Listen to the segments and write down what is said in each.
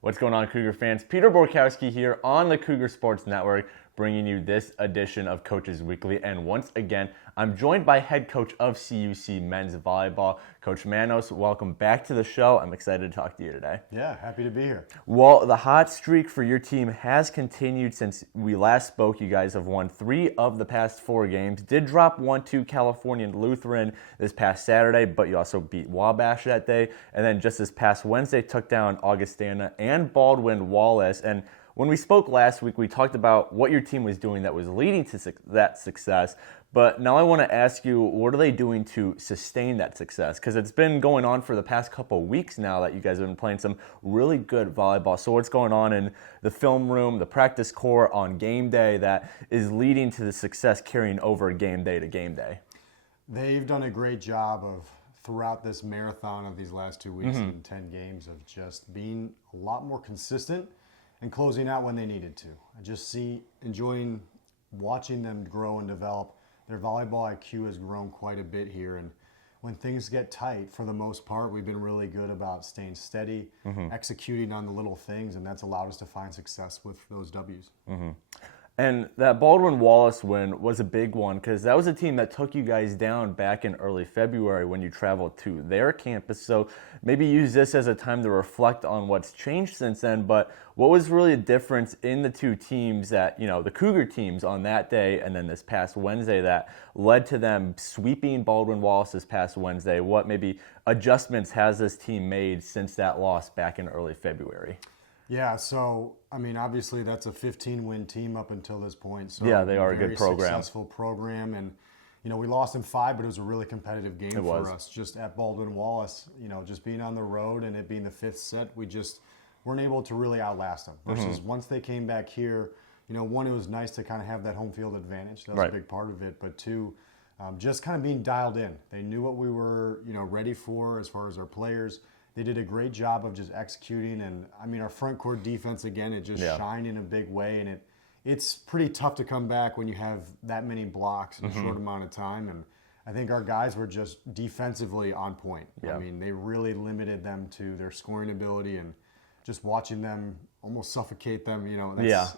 What's going on, Cougar fans? Peter Borkowski here on the Cougar Sports Network, bringing you this edition of Coaches Weekly. And once again, I'm joined by head coach of CUC men's volleyball, Coach Manos. Welcome back to the show. I'm excited to talk to you today. Yeah, happy to be here. Well, the hot streak for your team has continued since we last spoke. You guys have won 3 of the past 4 games. Did drop 1 to California Lutheran this past Saturday, but you also beat Wabash that day. And then just this past Wednesday, took down Augustana and Baldwin Wallace. And when we spoke last week, we talked about what your team was doing that was leading to that success. But now I want to ask you, what are they doing to sustain that success? Because it's been going on for the past couple of weeks now that you guys have been playing some really good volleyball. So what's going on in the film room, the practice court on game day that is leading to the success carrying over game day to game day? They've done a great job of, throughout this marathon of these last 2 weeks and 10 games, of just being a lot more consistent and closing out when they needed to. I just enjoying watching them grow and develop. Their volleyball IQ has grown quite a bit here, and when things get tight, for the most part, we've been really good about staying steady, executing on the little things, and that's allowed us to find success with those W's. And that Baldwin Wallace win was a big one because that was a team that took you guys down back in early February when you traveled to their campus. So maybe use this as a time to reflect on what's changed since then. But what was really the difference in the two teams that, the Cougar teams on that day and then this past Wednesday that led to them sweeping Baldwin Wallace this past Wednesday? What maybe adjustments has this team made since that loss back in early February? Yeah, so, obviously that's a 15-win team up until this point. So yeah, they are a good program. Very successful program. And, we lost in 5, but it was a really competitive game for us. Just at Baldwin Wallace, just being on the road and it being the 5th set, we just weren't able to really outlast them. Versus once they came back here, one, it was nice to kind of have that home field advantage. That was a big part of it. But 2, just kind of being dialed in. They knew what we were, ready for as far as our players. They did a great job of just executing, and our front court defense, again, it just shined in a big way, and it's pretty tough to come back when you have that many blocks in a short amount of time, and I think our guys were just defensively on point. Yeah. They really limited them to their scoring ability, and just watching them almost suffocate them,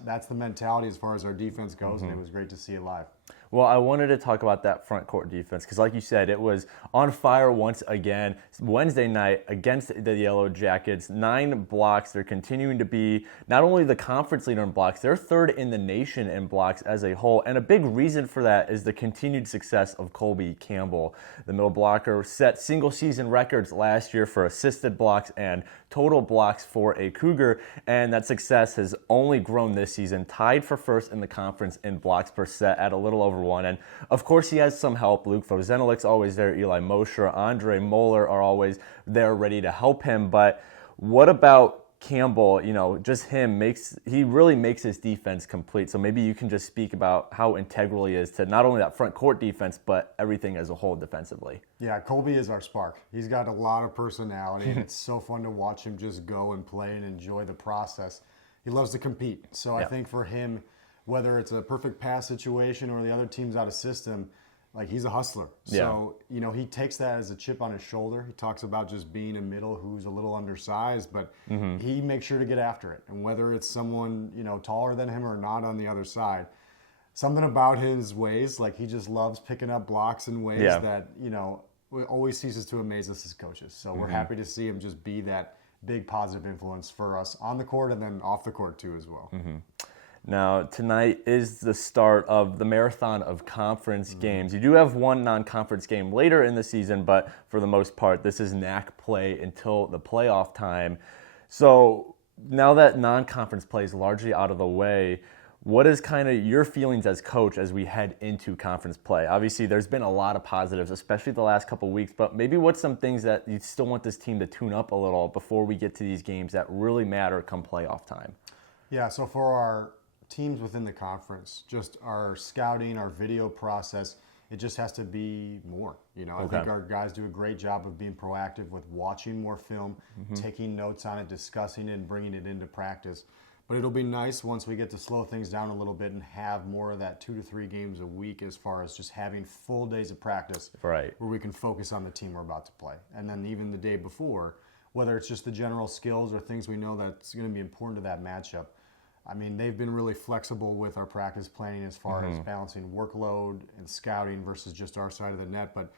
that's the mentality as far as our defense goes, and it was great to see it live. Well, I wanted to talk about that front court defense because, like you said, it was on fire once again. Wednesday night against the Yellow Jackets, 9 blocks. They're continuing to be not only the conference leader in blocks, they're 3rd in the nation in blocks as a whole. And a big reason for that is the continued success of Colby Campbell. The middle blocker set single-season records last year for assisted blocks and total blocks for a Cougar, and that success has only grown this season, tied for 1st in the conference in blocks per set at a little over 1. And of course he has some help. Luke Fozenelik's always there, Eli Mosher, Andre Moeller are always there ready to help him. But what about Campbell? Just him he really makes his defense complete. So maybe you can just speak about how integral he is to not only that front court defense, but everything as a whole defensively. Yeah, Colby is our spark. He's got a lot of personality, and it's so fun to watch him just go and play and enjoy the process. He loves to compete. So I think for him, whether it's a perfect pass situation or the other team's out of system, he's a hustler. So, he takes that as a chip on his shoulder. He talks about just being a middle who's a little undersized, but he makes sure to get after it. And whether it's someone, taller than him or not on the other side, something about his ways, he just loves picking up blocks in ways that, always ceases to amaze us as coaches. So we're happy to see him just be that big positive influence for us on the court and then off the court too as well. Now, tonight is the start of the marathon of conference games. You do have one non-conference game later in the season, but for the most part, this is NAC play until the playoff time. So now that non-conference play is largely out of the way, what is kind of your feelings as coach as we head into conference play? Obviously, there's been a lot of positives, especially the last couple of weeks, but maybe what's some things that you still want this team to tune up a little before we get to these games that really matter come playoff time? Yeah, so for our teams within the conference, just our scouting, our video process, it just has to be more. I think our guys do a great job of being proactive with watching more film, taking notes on it, discussing it, and bringing it into practice. But it'll be nice once we get to slow things down a little bit and have more of that 2 to 3 games a week as far as just having full days of practice where we can focus on the team we're about to play. And then even the day before, whether it's just the general skills or things we know that's going to be important to that matchup. I mean, they've been really flexible with our practice planning as far as balancing workload and scouting versus just our side of the net. But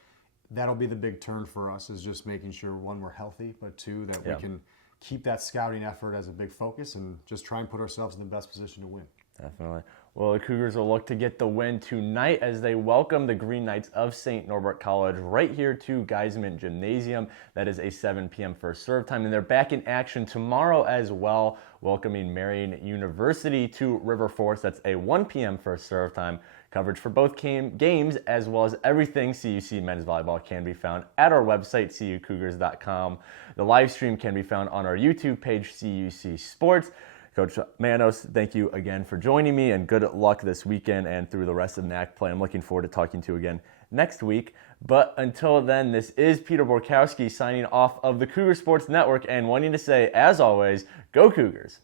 that'll be the big turn for us, is just making sure, one, we're healthy, but two, that we can keep that scouting effort as a big focus and just try and put ourselves in the best position to win. Definitely. Well, the Cougars will look to get the win tonight as they welcome the Green Knights of St. Norbert College right here to Geisman Gymnasium. That is a 7 p.m. first serve time. And they're back in action tomorrow as well, welcoming Marian University to River Forest. That's a 1 p.m. first serve time. Coverage for both games, as well as everything CUC men's volleyball, can be found at our website, cucougars.com. The live stream can be found on our YouTube page, CUC Sports. Coach Manos, thank you again for joining me, and good luck this weekend and through the rest of NAC play. I'm looking forward to talking to you again next week. But until then, this is Peter Borkowski signing off of the Cougar Sports Network and wanting to say, as always, go Cougars.